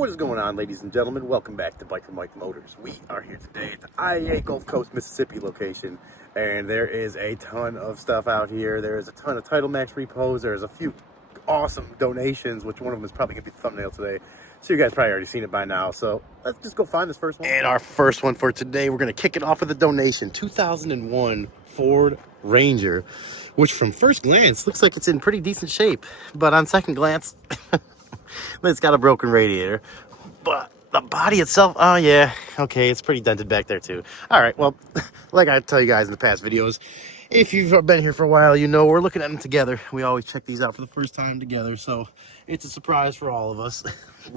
What is going on, ladies and gentlemen? Welcome back to Biker Mike Motors. We are here today at the IAA Gulf Coast, Mississippi location, and there is a ton of stuff out here. There is a ton of Title Max repos. There's a few awesome donations, which one of them is probably going to be the thumbnail today. So you guys probably already seen it by now. So let's just go find this first one. And our first one for today, we're going to kick it off with a donation. 2001 Ford Ranger, which from first glance looks like it's in pretty decent shape. But on second glance, it's got a broken radiator. But the body itself, oh yeah, okay, it's pretty dented back there too. All right, well, like I tell you guys in the past videos, if you've been here for a while, you know we're looking at them together. We always check these out for the first time together, so it's a surprise for all of us.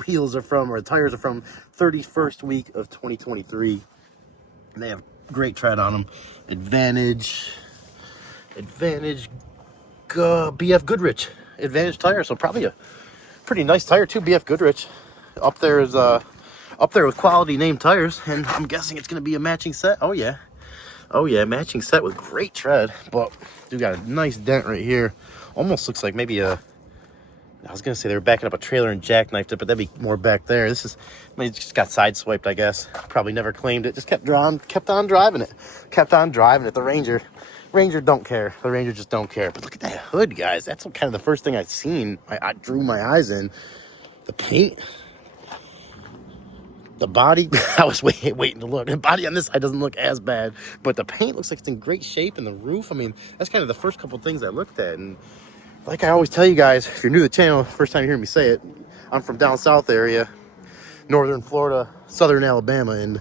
Wheels are from, or the tires are from 31st week of 2023. And they have great tread on them. Advantage, BF Goodrich Advantage tire, so probably a pretty nice tire too. BF Goodrich up there is up there with quality name tires, and I'm guessing it's going to be a matching set. Oh yeah, matching set with great tread. But you got a nice dent right here. Almost looks like maybe a, I was gonna say they were backing up a trailer and jackknifed it, but that'd be more back there. This is, I mean, it just got sideswiped, I guess. Probably never claimed it. Just kept on driving it. The Ranger don't care. The Ranger just don't care. But look at that hood, guys. That's kind of the first thing I've seen. I drew my eyes in. The paint, the body. I was waiting to look. The body on this side doesn't look as bad, but the paint looks like it's in great shape, and the roof. I mean, that's kind of the first couple things I looked at. And like I always tell you guys, if you're new to the channel, first time you hear me say it, I'm from down south area, northern Florida, southern Alabama, and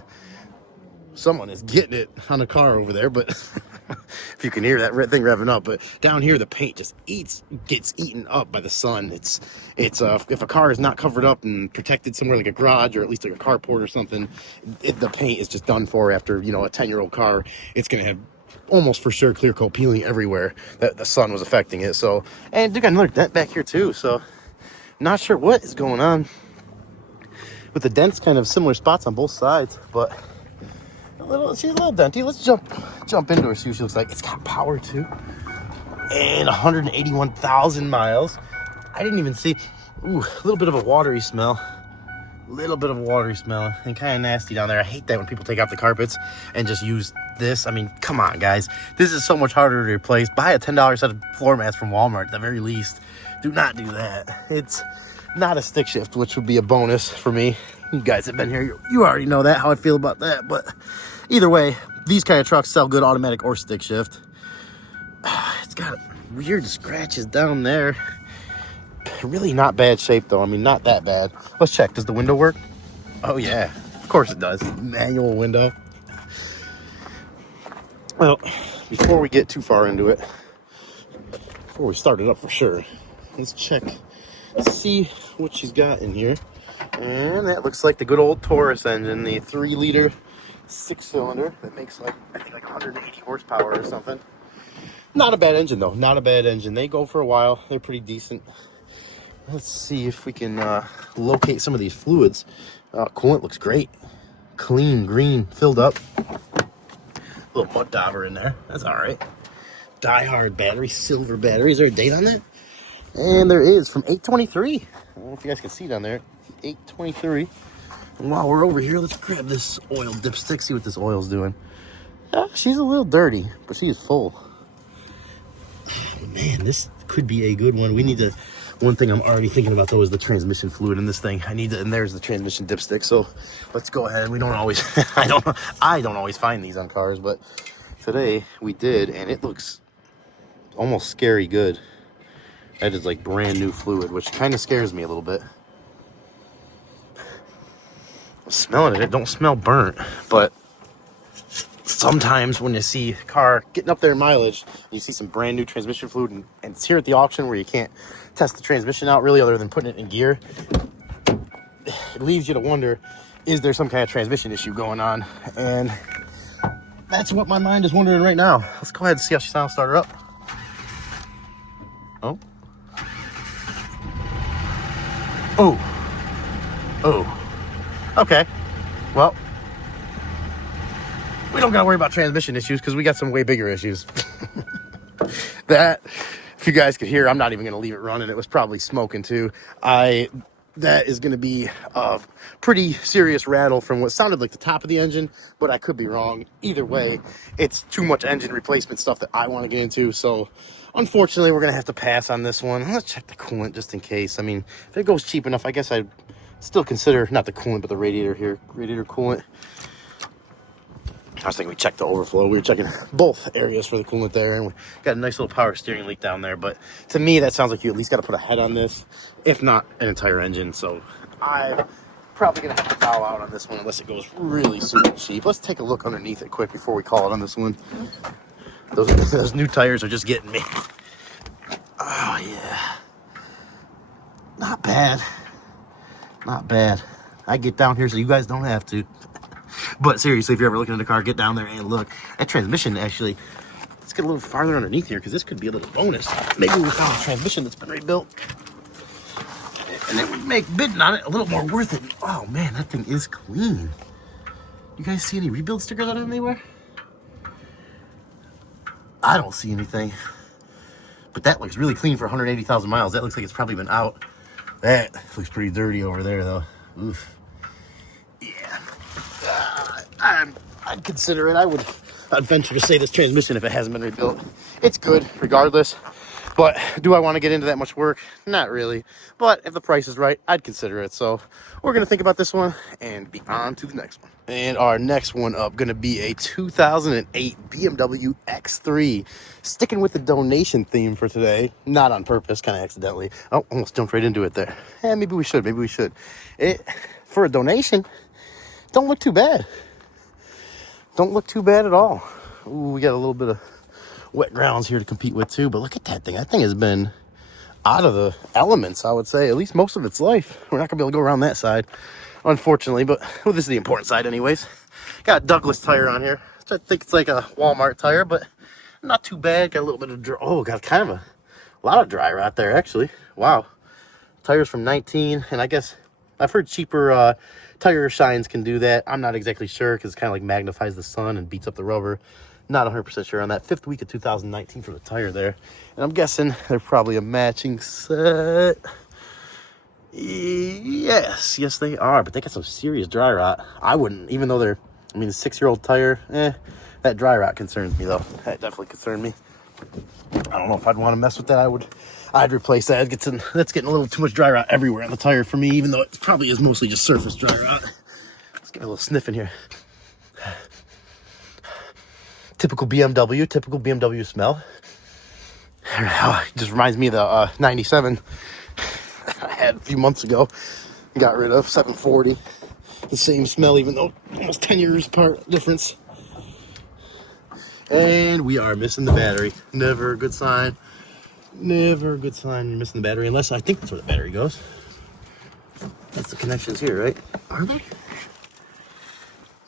someone is getting it on a car over there, but if you can hear that thing revving up. But down here, the paint just gets eaten up by the sun. It's if a car is not covered up and protected somewhere like a garage or at least like a carport or something, the paint is just done for. After, you know, a 10-year-old car, it's gonna have almost for sure clear coat peeling everywhere that the sun was affecting it. So, and they got another dent back here too, so not sure what is going on with the dents. Kind of similar spots on both sides, but she's a little denty. Let's jump into her, see what she looks like. It's got power too, and 181,000 miles. I didn't even see. Ooh, a little bit of a watery smell. And kind of nasty down there. I hate that when people take out the carpets and just use this. I mean, come on, guys. This is so much harder to replace. Buy a $10 set of floor mats from Walmart at the very least. Do not do that. It's not a stick shift, which would be a bonus for me. You guys have been here. You already know that, how I feel about that. But either way, these kind of trucks sell good automatic or stick shift. It's got weird scratches down there. Really not bad shape though. I mean, not that bad. Let's check. Does the window work? Oh yeah, of course it does. Manual window. Well, before we get too far into it, before we start it up for sure, let's check, see what she's got in here. And that looks like the good old Taurus engine, the 3-liter 6-cylinder that makes like, I think like 180 horsepower or something. Not a bad engine though. Not a bad engine. They go for a while. They're pretty decent. Let's see if we can locate some of these fluids. Coolant looks great. Clean, green, filled up. Little mud dauber in there. That's all right. Die-hard battery, silver battery. Is there a date on that? And there is, from 8/23. I don't know if you guys can see down there. 8/23. And while we're over here, let's grab this oil dipstick, see what this oil's doing. She's a little dirty, but she is full. Man, this could be a good one. We need to. One thing I'm already thinking about though is the transmission fluid in this thing. I need to, and there's the transmission dipstick. So let's go ahead. We don't always, I don't always find these on cars, but today we did, and it looks almost scary good. That is like brand new fluid, which kind of scares me a little bit. Smelling it don't smell burnt, but sometimes when you see a car getting up there in mileage, you see some brand new transmission fluid, and it's here at the auction where you can't test the transmission out really other than putting it in gear. It leaves you to wonder, is there some kind of transmission issue going on? And that's what my mind is wondering right now. Let's go ahead and see how she sounds. Start her up. Oh. Okay. Well, we don't gotta worry about transmission issues because we got some way bigger issues. That, if you guys could hear, I'm not even gonna leave it running. It was probably smoking too. I that is going to be a pretty serious rattle from what sounded like the top of the engine, but I could be wrong. Either way, it's too much engine replacement stuff that I want to get into. So unfortunately, we're going to have to pass on this one. Let's check the coolant just in case. I mean, if it goes cheap enough, I guess I'd still consider not the coolant, but the radiator here, radiator coolant. I was thinking we checked the overflow. We were checking both areas for the coolant there, and we got a nice little power steering leak down there. But to me, that sounds like you at least got to put a head on this, if not an entire engine. So I'm probably going to have to bow out on this one unless it goes really super cheap. Let's take a look underneath it quick before we call it on this one. Those new tires are just getting me. Oh, yeah. Not bad. Not bad. I get down here so you guys don't have to. But seriously, if you're ever looking at a car, get down there and look. That transmission, actually, let's get a little farther underneath here because this could be a little bonus. Maybe we found a transmission that's been rebuilt, and it would make bidding on it a little more worth it. Oh, man, that thing is clean. You guys see any rebuild stickers on it anywhere? I don't see anything. But that looks really clean for 180,000 miles. That looks like it's probably been out. That looks pretty dirty over there, though. Oof. Yeah. I'd consider it. I'd venture to say this transmission, if it hasn't been rebuilt, it's good regardless. But do I want to get into that much work? Not really. But if the price is right, I'd consider it. So we're going to think about this one and be on to the next one. And our next one up going to be a 2008 BMW X3. Sticking with the donation theme for today. Not on purpose, kind of accidentally. Oh, almost jumped right into it there. Yeah, maybe we should. Maybe we should. For a donation, don't look too bad. Don't look too bad at all. Ooh, we got a little bit of wet grounds here to compete with too, but look at that thing. That thing has been out of the elements, I would say, at least most of its life. We're not gonna be able to go around that side, unfortunately, but well, this is the important side anyways. Got a Douglas tire on here. I think it's like a Walmart tire, but not too bad. Got a little bit of got kind of a lot of dry rot there, actually. Wow. Tires from 19, and I guess I've heard cheaper tire shines can do that. I'm not exactly sure because it kind of like magnifies the sun and beats up the rubber. Not 100% sure on that. 5th week of 2019 for the tire there. And I'm guessing they're probably a matching set. Yes, they are. But they got some serious dry rot. I wouldn't, even though they're, a 6-year-old tire, that dry rot concerns me though. That definitely concerned me. I don't know if I'd want to mess with that. I'd replace that. That's getting a little too much dry rot everywhere on the tire for me, even though it probably is mostly just surface dry rot. Let's get a little sniff in here. Typical BMW smell. It just reminds me of the 97 I had a few months ago. Got rid of 740. The same smell, even though almost 10 years apart difference. And we are missing the battery. Never a good sign. Never a good sign you're missing the battery, unless I think that's where the battery goes. That's the connections here, right? Are they?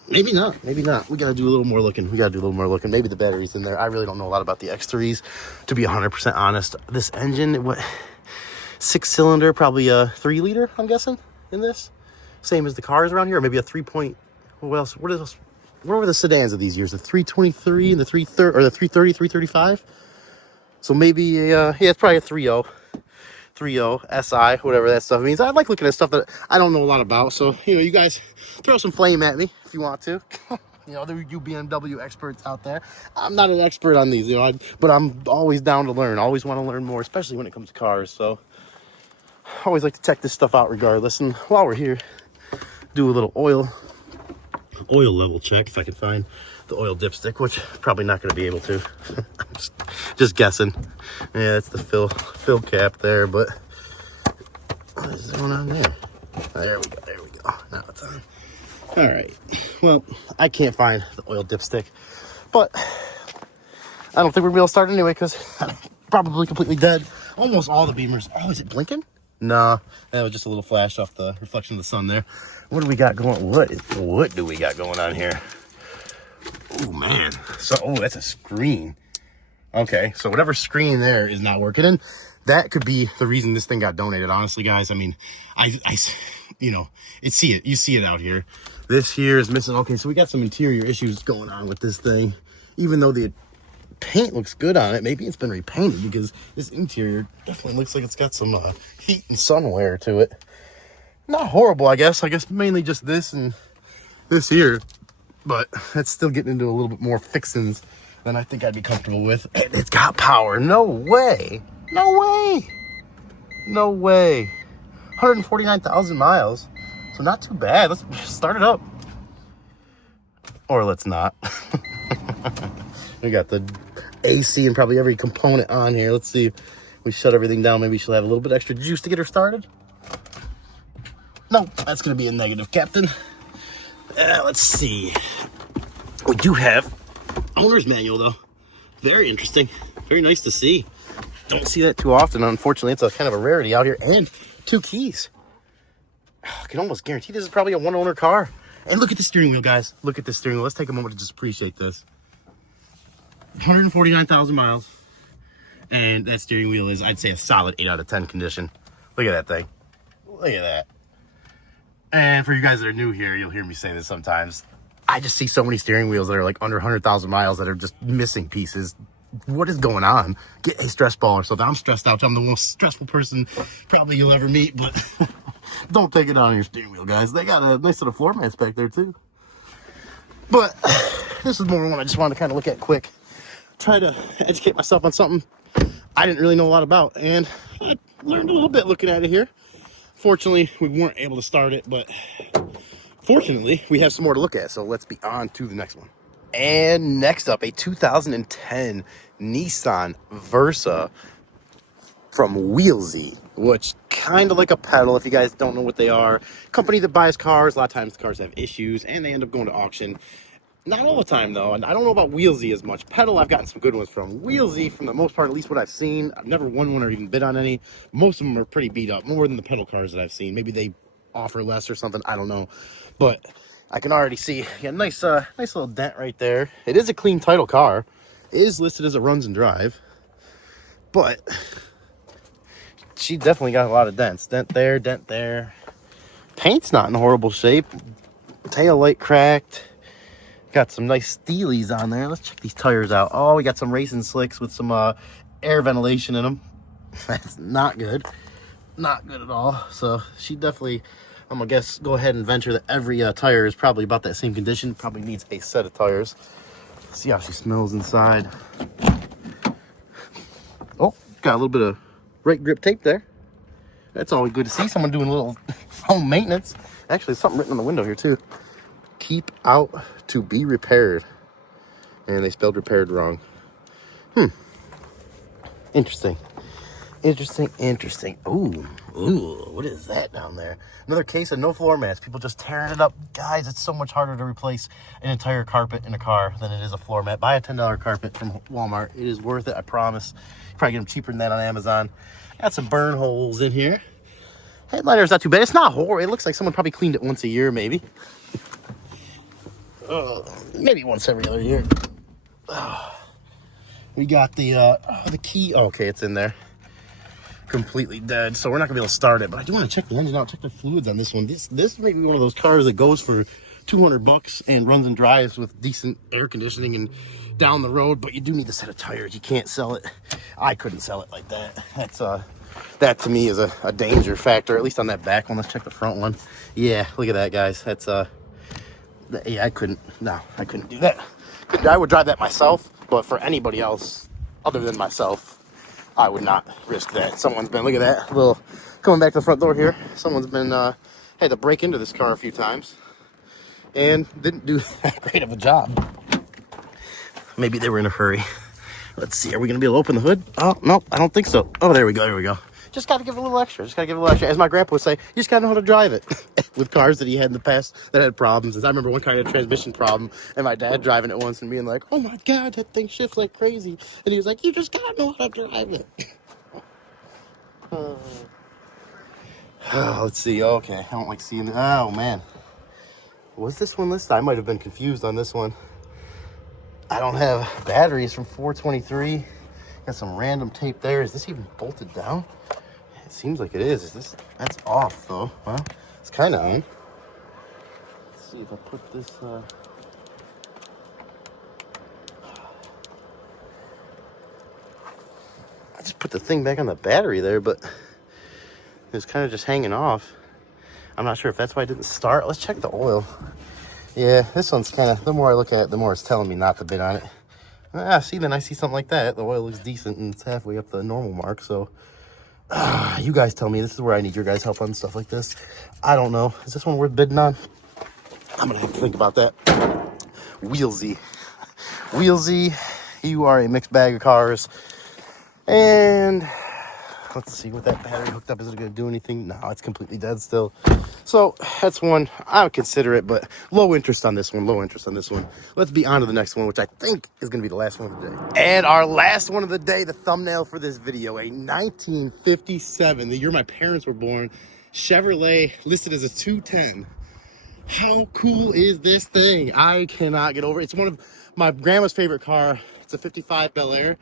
Maybe not. Maybe not. We got to do a little more looking. Maybe the battery's in there. I really don't know a lot about the X3s, to be 100% honest. This engine, 6-cylinder, probably a 3-liter, I'm guessing, in this. Same as the cars around here, or maybe a 3 point. What else? What were the sedans of these years? The 323 and the 330, or the 330, 335? So maybe it's probably a 3.0 SI, whatever that stuff means. I like looking at stuff that I don't know a lot about. So, you guys throw some flame at me if you want to. There are you BMW experts out there. I'm not an expert on these, but I'm always down to learn. Always want to learn more, especially when it comes to cars. So, I always like to check this stuff out regardless. And while we're here, do a little oil level check if I can find the oil dipstick, which I'm probably not going to be able to. I'm just guessing. Yeah, that's the fill cap there, but what is going on there? There we go. Now it's on. All right. Well, I can't find the oil dipstick, but I don't think we're going to be able to start anyway because I'm probably completely dead. Almost all the beamers. Oh, is it blinking? Nah, that was just a little flash off the reflection of the sun there. What do we got going? What do we got going on here? Oh man, that's a screen. Okay, so whatever screen there is not working, and that could be the reason this thing got donated. Honestly, guys, you see it out here. This here is missing. Okay, so we got some interior issues going on with this thing, even though the paint looks good on it. Maybe it's been repainted because this interior definitely looks like it's got some heat and sun wear to it. Not horrible, I guess. I guess mainly just this and this here. But that's still getting into a little bit more fixins than I think I'd be comfortable with. And it's got power. No way. No way. No way. 149,000 miles. So not too bad. Let's start it up. Or let's not. We got the AC and probably every component on here. Let's see if we shut everything down. Maybe she'll have a little bit extra juice to get her started. No, that's going to be a negative, Captain. Let's see. We do have owner's manual, though. Very interesting. Very nice to see. Don't see that too often. Unfortunately, it's a kind of a rarity out here. And 2 keys. I can almost guarantee this is probably a one-owner car. And look at the steering wheel, guys. Look at the steering wheel. Let's take a moment to just appreciate this. 149,000 miles. And that steering wheel is, I'd say, a solid 8 out of 10 condition. Look at that thing. Look at that. And for you guys that are new here, you'll hear me say this sometimes. I just see so many steering wheels that are like under 100,000 miles that are just missing pieces. What is going on? Get a stress ball or something. I'm stressed out. I'm the most stressful person probably you'll ever meet, but don't take it on your steering wheel, guys. They got a nice little floor mats back there too. But this is more one I just wanted to kind of look at quick. Try to educate myself on something I didn't really know a lot about. And I learned a little bit looking at it here. Fortunately, we weren't able to start it, but fortunately, we have some more to look at. So let's be on to the next one. And next up, a 2010 Nissan Versa from Wheelsy, which kind of like a pedal. If you guys don't know what they are, company that buys cars. A lot of times the cars have issues and they end up going to auction. Not all the time though, and I don't know about Wheelsy as much. Pedal, I've gotten some good ones from. Wheelsy, from the most part, at least what I've seen, I've never won one or even bid on any. Most of them are pretty beat up, more than the pedal cars that I've seen. Maybe they offer less or something, I don't know. But I can already see a nice little dent right there. It is a clean title car. It is listed as a runs and drive, but she definitely got a lot of dents. Dent there, dent there. Paint's not in horrible shape. Tail light cracked. Got some nice steelies on there. Let's check these tires out. Oh, we got some racing slicks with some air ventilation in them. That's not good. Not good at all. So she definitely, I'm gonna guess, go ahead and venture that every tire is probably about that same condition. Probably needs a set of tires. See how she smells inside. Oh, got a little bit of brake grip tape there. That's always good to see. Someone doing a little home maintenance. Actually, there's something written on the window here too. Keep out to be repaired. And they spelled repaired wrong. Interesting. Interesting. Ooh, what is that down there? Another case of no floor mats. People just tearing it up. Guys, it's so much harder to replace an entire carpet in a car than it is a floor mat. Buy a $10 carpet from Walmart. It is worth it, I promise. You probably get them cheaper than that on Amazon. Got some burn holes in here. Headliner's not too bad. It's not horrible. It looks like someone probably cleaned it once a year, maybe. Maybe once every other year. We got the key. Oh, okay, it's in there. Completely dead, so we're not gonna be able to start it. But I do want to check the engine out, check the fluids on this one. This may be one of those cars that goes for $200 and runs and drives with decent air conditioning and down the road. But you do need a set of tires. You can't sell it. I couldn't sell it like that. That to me is a danger factor, at least on that back one. Let's check the front one. Yeah, look at that, guys. That's yeah, I couldn't do that. I would drive that myself, but for anybody else other than myself, I would not risk that. Someone's been, look at that, little, coming back to the front door here, someone's been, had to break into this car a few times and didn't do that great of a job. Maybe they were in a hurry. Let's see, are we gonna be able to open the hood? Oh, no, I don't think so. Oh, there we go. Just gotta give a little extra, As my grandpa would say, you just gotta know how to drive it. With cars that he had in the past that had problems. As I remember one car had a transmission problem, and my dad driving it once and being like, oh my God, that thing shifts like crazy. And he was like, you just gotta know how to drive it. Let's see, okay, I don't like seeing it. Oh man. Was this one listed? I might have been confused on this one. I don't have batteries from 423. Got some random tape there. Is this even bolted down? It seems like it is. That's off though. Well, it's kind of on. Let's see if I put this, I just put the thing back on the battery there, but it was kind of just hanging off. I'm not sure if that's why it didn't start. Let's check the oil. Yeah, this one's kind of, the more I look at it, the more it's telling me not to bid on it. Ah, see, then I see something like that. The oil looks decent and it's halfway up the normal mark. So, you guys tell me. This is where I need your guys' help on stuff like this. I don't know. Is this one worth bidding on? I'm going to have to think about that. Wheelsy. Wheelsy, you are a mixed bag of cars. And let's see what that battery hooked up. Is it going to do anything? No, it's completely dead still. So that's one. I would consider it, but low interest on this one. Low interest on this one. Let's be on to the next one, which I think is going to be the last one of the day. And our last one of the day, the thumbnail for this video, a 1957, the year my parents were born, Chevrolet, listed as a 210. How cool is this thing? I cannot get over it. It's one of my grandma's favorite car. It's a 55 Bel Air.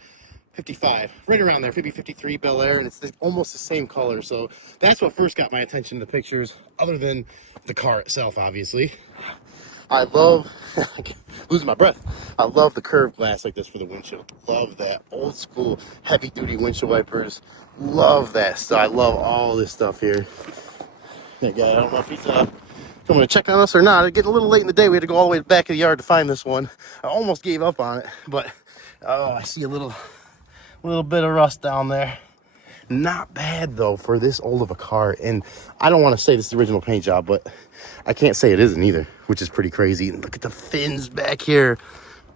55, right around there, maybe 53 Bel Air, and it's almost the same color. So that's what first got my attention in the pictures, other than the car itself, obviously. I love, losing my breath, I love the curved glass like this for the windshield. Love that old school heavy duty windshield wipers. Love that stuff. I love all this stuff here. That guy, I don't know if he's coming to check on us or not. It's getting a little late in the day. We had to go all the way back to the yard to find this one. I almost gave up on it, but I see a little bit of rust down there. Not bad though for this old of a car. And I don't want to say this is the original paint job, but I can't say it isn't either, which is pretty crazy. And look at the fins back here.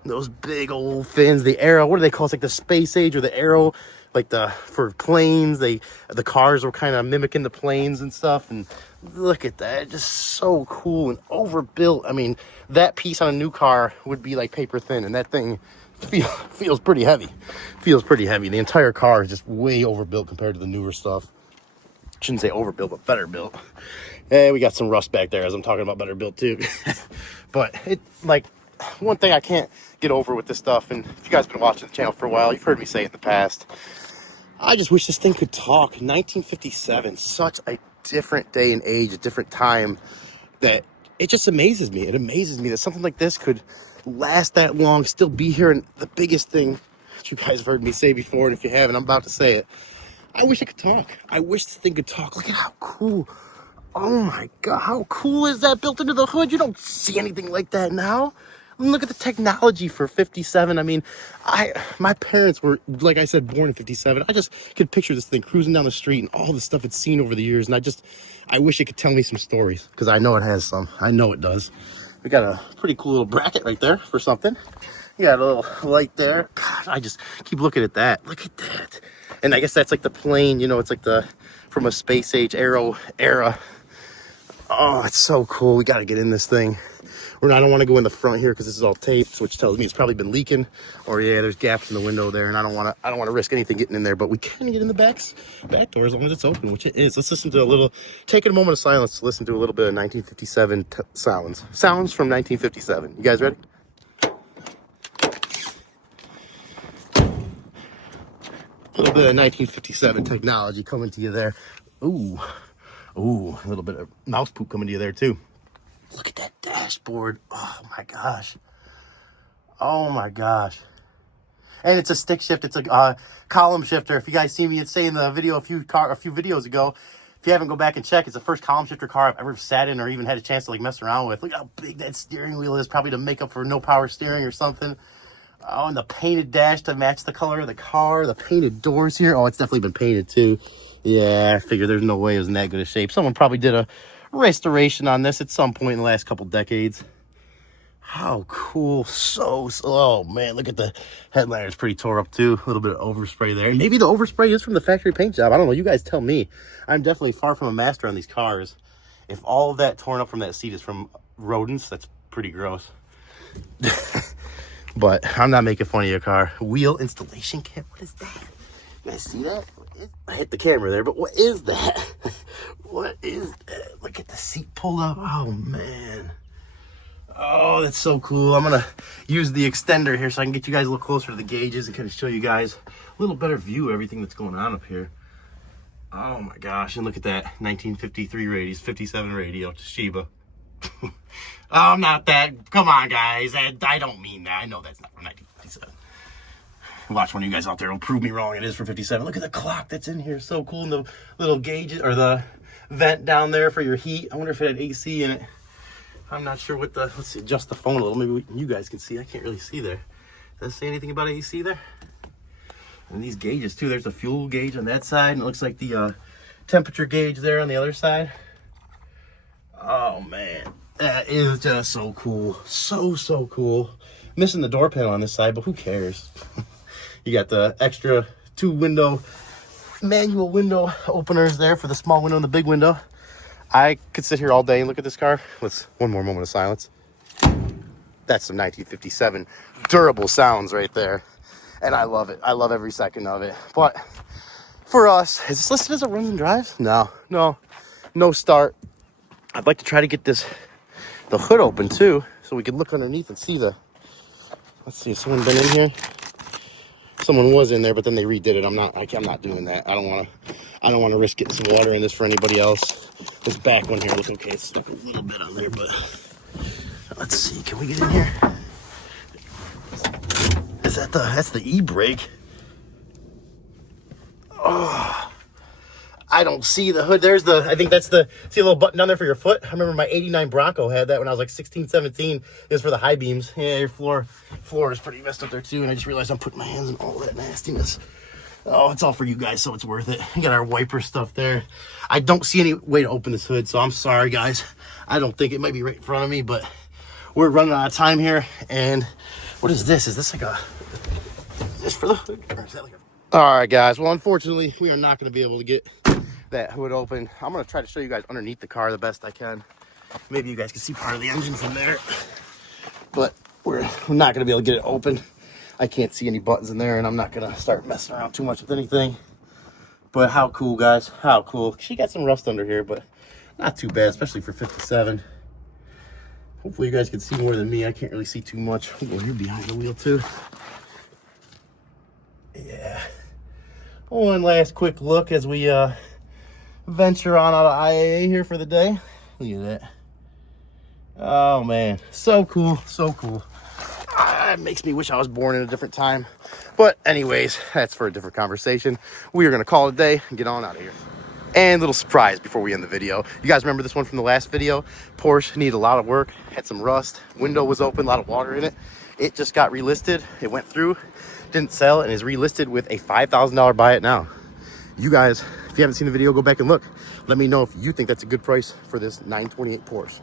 Those big old fins. The arrow, what do they call it? It's like the space age or the arrow, like for planes. The cars were kind of mimicking the planes and stuff. And look at that, just so cool and overbuilt. I mean, that piece on a new car would be like paper thin, and that thing feels pretty heavy. Feels pretty heavy. The entire car is just way overbuilt compared to the newer stuff. Shouldn't say overbuilt, but better built. And we got some rust back there as I'm talking about better built too. But it, like, one thing I can't get over with this stuff, and if you guys have been watching the channel for a while, you've heard me say it in the past, I just wish this thing could talk. 1957, such a different day and age, a different time, that it just amazes me. It amazes me that something like this could last that long, still be here. And the biggest thing that you guys have heard me say before, and if you haven't, I'm about to say it, I wish it could talk. I wish this thing could talk. Look at how cool. Oh my God, how cool is that built into the hood? You don't see anything like that now. I mean, look at the technology for 57. I mean, my parents were, like I said, born in 57. I just could picture this thing cruising down the street and all the stuff it's seen over the years. And I wish it could tell me some stories, because I know it has some. I know it does. We got a pretty cool little bracket right there for something. You got a little light there. God, I just keep looking at that. Look at that. And I guess that's like the plane, you know, it's like from a space age aero era. Oh, it's so cool. We got to get in this thing. I don't want to go in the front here because this is all taped, which tells me it's probably been leaking. Or yeah, there's gaps in the window there, and I don't want to risk anything getting in there. But we can get in the back door as long as it's open, which it is. Let's listen to taking a moment of silence to listen to a little bit of 1957 sounds from 1957. You guys ready? A little bit of 1957 technology coming to you there. Ooh, a little bit of mouse poop coming to you there too. Look at that dashboard. Oh my gosh. Oh my gosh. And it's a stick shift. It's a column shifter. If you guys see me say in the video a few videos ago, if you haven't, go back and check. It's the first column shifter car I've ever sat in or even had a chance to like mess around with. Look how big that steering wheel is, probably to make up for no power steering or something. Oh, and the painted dash to match the color of the car. The painted doors here. Oh, it's definitely been painted too. Yeah, I figured there's no way it was in that good a shape. Someone probably did a restoration on this at some point in the last couple decades. How cool. So, oh man, look at the headliner. It's pretty tore up too. A little bit of overspray there. And maybe the overspray is from the factory paint job. I don't know. You guys tell me. I'm definitely far from a master on these cars. If all of that torn up from that seat is from rodents, that's pretty gross. But I'm not making fun of your car. Wheel installation kit. What is that? You guys see that? I hit the camera there, but what is that? What is that? Look at the seat pulled up. Oh man. Oh, that's so cool. I'm gonna use the extender here so I can get you guys a little closer to the gauges and kind of show you guys a little better view of everything that's going on up here. Oh my gosh, and look at that 1953 radio, 57 radio, Toshiba. Oh, not that. Come on, guys. I don't mean that. I know that's not from 1957. Watch one of you guys out there will prove me wrong. It is from 57. Look at the clock that's in here. So cool. And the little gauges, or the vent down there for your heat. I wonder if it had AC in it. I'm not sure what the, let's see, adjust the phone a little. Maybe you guys can see. I can't really see there. Does it say anything about AC there? And these gauges too. There's a fuel gauge on that side, and it looks like the temperature gauge there on the other side. Oh man, that is just so cool. So cool. Missing the door panel on this side, but who cares? You got the extra 2 window manual window openers there for the small window and the big window. I could sit here all day and look at this car. Let's, one more moment of silence. That's some 1957 durable sounds right there. And I love it. I love every second of it. But for us, is this listed as a runs and drives? No start. I'd like to try to get the hood open too, so we can look underneath and see let's see, has someone been in here? Someone was in there, but then they redid it. I'm not doing that. I don't want to risk getting some water in this for anybody else. This back one here, look okay. It's stuck a little bit on there, but let's see. Can we get in here? Is that that's the e-brake? Oh, I don't see the hood. There's I think that's see a little button down there for your foot? I remember my 89 Bronco had that when I was like 16, 17. It was for the high beams. Yeah, your floor is pretty messed up there too. And I just realized I'm putting my hands in all that nastiness. Oh, it's all for you guys, so it's worth it. We got our wiper stuff there. I don't see any way to open this hood, so I'm sorry, guys. I don't think it might be right in front of me, but we're running out of time here. And what is this? Is this like is this for the hood? Or is that like all right, guys. Well, unfortunately, we are not going to be able to get that hood open. I'm going to try to show you guys underneath the car the best I can. Maybe you guys can see part of the engine from there. But we're not going to be able to get it open. I can't see any buttons in there, and I'm not going to start messing around too much with anything. But how cool, guys. How cool. She got some rust under here, but not too bad, especially for 57. Hopefully you guys can see more than me. I can't really see too much. Oh, you're behind the wheel, too. Yeah. One last quick look as we venture on out of IAA here for the day. Look at that. Oh, man. So cool. So cool. It makes me wish I was born in a different time. But anyways, that's for a different conversation. We are going to call it a day and get on out of here. And a little surprise before we end the video. You guys remember this one from the last video? Porsche needed a lot of work, had some rust, window was open, a lot of water in it. It just got relisted. It went through, didn't sell, and is relisted with a $5,000 buy it now. You guys, if you haven't seen the video, go back and look. Let me know if you think that's a good price for this 928 Porsche.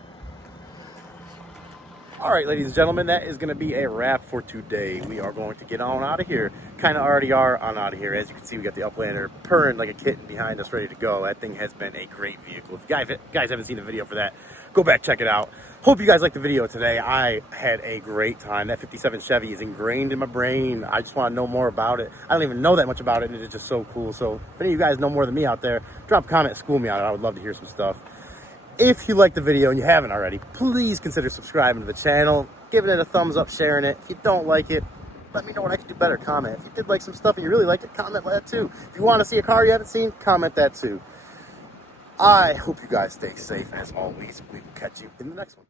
All right, ladies and gentlemen, that is going to be a wrap for today. We are going to get on out of here. Kind of already are on out of here. As you can see, we got the Uplander purring like a kitten behind us, ready to go. That thing has been a great vehicle. If you guys haven't seen the video for that, go back, check it out. Hope you guys liked the video today. I had a great time. That 57 Chevy is ingrained in my brain. I just want to know more about it. I don't even know that much about it, and it's just so cool. So if any of you guys know more than me out there, drop a comment, school me on it. I would love to hear some stuff. If you liked the video and you haven't already, please consider subscribing to the channel, giving it a thumbs up, sharing it. If you don't like it, let me know what I can do better. Comment. If you did like some stuff and you really liked it, comment that too. If you want to see a car you haven't seen, comment that too. I hope you guys stay safe, and as always, we will catch you in the next one.